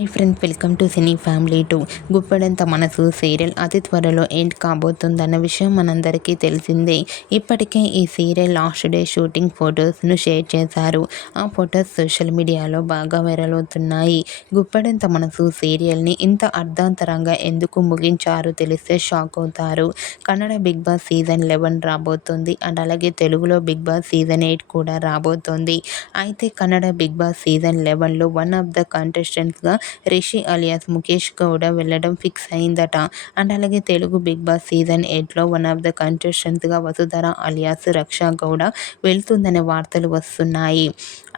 Hi friends, welcome to cine family 2. Guppedantha మనసు serial అతి త్వరలో ఎండ్ కాబోతుందన్న విషయం మనందరికీ తెలిసిందే. ఇప్పటికే ఈ సీరియల్ లాస్ట్ డే షూటింగ్ ఫొటోస్ను షేర్ చేశారు. ఆ ఫొటోస్ సోషల్ మీడియాలో బాగా వైరల్ అవుతున్నాయి. గుప్పెడంత మనసు సీరియల్ని ఇంత అర్ధాంతరంగా ఎందుకు ముగించారో తెలిస్తే షాక్ అవుతారు. కన్నడ బిగ్ బాస్ సీజన్ 11 రాబోతోంది అండ్ అలాగే తెలుగులో బిగ్ బాస్ సీజన్ 8 కూడా రాబోతోంది. అయితే కన్నడ బిగ్ బాస్ సీజన్ 11లో వన్ ఆఫ్ ద కంటెస్టెంట్స్గా రిషి అలియాస్ ముఖేష్ గౌడ వెళ్ళడం ఫిక్స్ అయిందట. అండ్ అలాగే తెలుగు బిగ్ బాస్ సీజన్ 8లో వన్ ఆఫ్ ద కంటెస్టెంట్స్గా వసుధర అలియాస్ రక్ష గౌడ వెళ్తుందనే వార్తలు వస్తున్నాయి.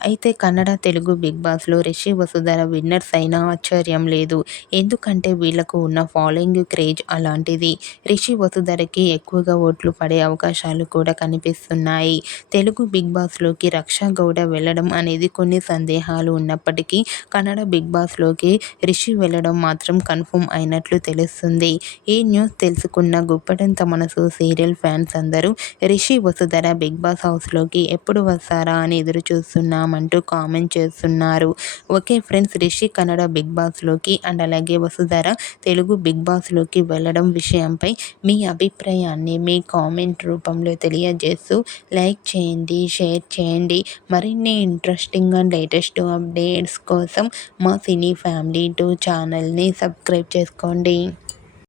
అయితే కన్నడ తెలుగు బిగ్ బాస్లో రిషి వసుధర విన్నర్స్ అయినా ఆశ్చర్యం లేదు. ఎందుకంటే వీళ్లకు ఉన్న ఫాలోయింగ్ క్రేజ్ అలాంటిది. రిషి వసుధరకి ఎక్కువగా ఓట్లు పడే అవకాశాలు కూడా కనిపిస్తున్నాయి. తెలుగు బిగ్ బాస్లోకి రక్ష గౌడ వెళ్ళడం అనేది కొన్ని సందేహాలు ఉన్నప్పటికీ కన్నడ బిగ్ బాస్లోకి రిషి వెళ్ళడం మాత్రం కన్ఫర్మ్ అయినట్లు తెలుస్తుంది. ఈ న్యూస్ తెలుసుకున్న గుప్పెడంత మనసు సీరియల్ ఫ్యాన్స్ అందరూ రిషి వసుధర బిగ్ బాస్ హౌస్లోకి ఎప్పుడు వస్తారా అని ఎదురు చూస్తున్నామంటూ కామెంట్ చేస్తున్నారు. Okay friends, Rishi Kannada Bigg బాస్లోకి అండ్ అలాగే వసుధర తెలుగు బిగ్ బాస్లోకి వెళ్ళడం విషయంపై మీ అభిప్రాయాన్ని మీ కామెంట్ రూపంలో తెలియజేస్తూ లైక్ చేయండి, షేర్ చేయండి. మరిన్ని ఇంట్రెస్టింగ్ అండ్ లేటెస్ట్ అప్డేట్స్ కోసం మా సినీ ఫ్యామిలీ 2 ఛానల్ని సబ్స్క్రైబ్ చేసుకోండి.